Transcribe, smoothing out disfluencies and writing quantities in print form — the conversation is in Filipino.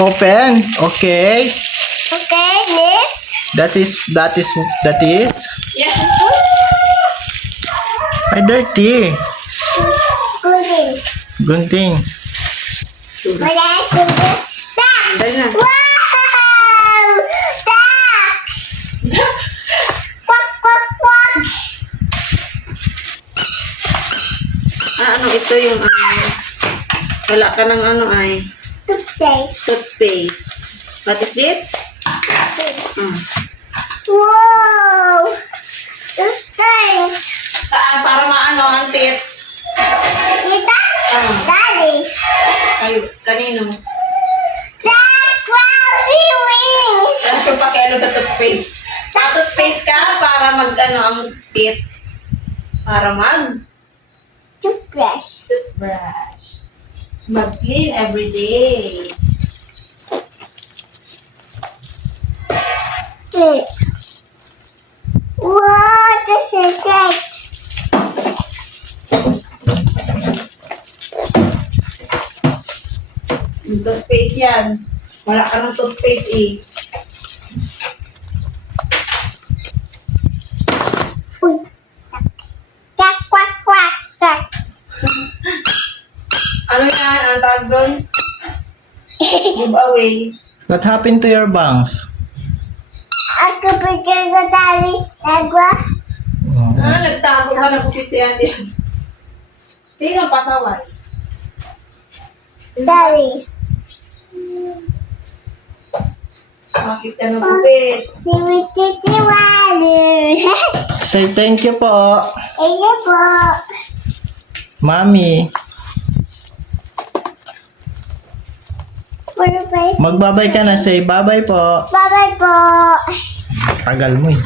Open. Okay. Okay, next. That is. Yeah. Ay, dirty. Goodie. Gunting. Wala, goodie. Tak! Dali na. Wow! Tak! Kwak, kwak, kwak. Ano, ito yung wala ka ng ay Toothpaste. toothpaste. What is this? Hmm. Wow! Toothpaste. Saan? Para maano ang teeth? Kita? Daddy. Ay, kanino? Dad, wow, swimming. Ano siya pakelo sa toothpaste? Pa-toothpaste ka para ang teeth. Para Toothbrush. toothbrush. Mag-clean every day. Look. Wow, this is great. Yung toothpaste yan. Wala ka ng toothpaste eh. Uy. Quack, quack, quack, quack. Ano yan? Ang tawag doon? Give away. What happened to your bangs? Ako picture ko tali. Nagwa. Nagtago ka na kupit si ate. Sino ang pasaway? Tali. Bakit ka nagupit? Si Titi Walu. Say thank you po, Iyo po. Mami. Puro face. Magbabay ka na. Say bye-bye po. Bye-bye po. Tagal mo eh.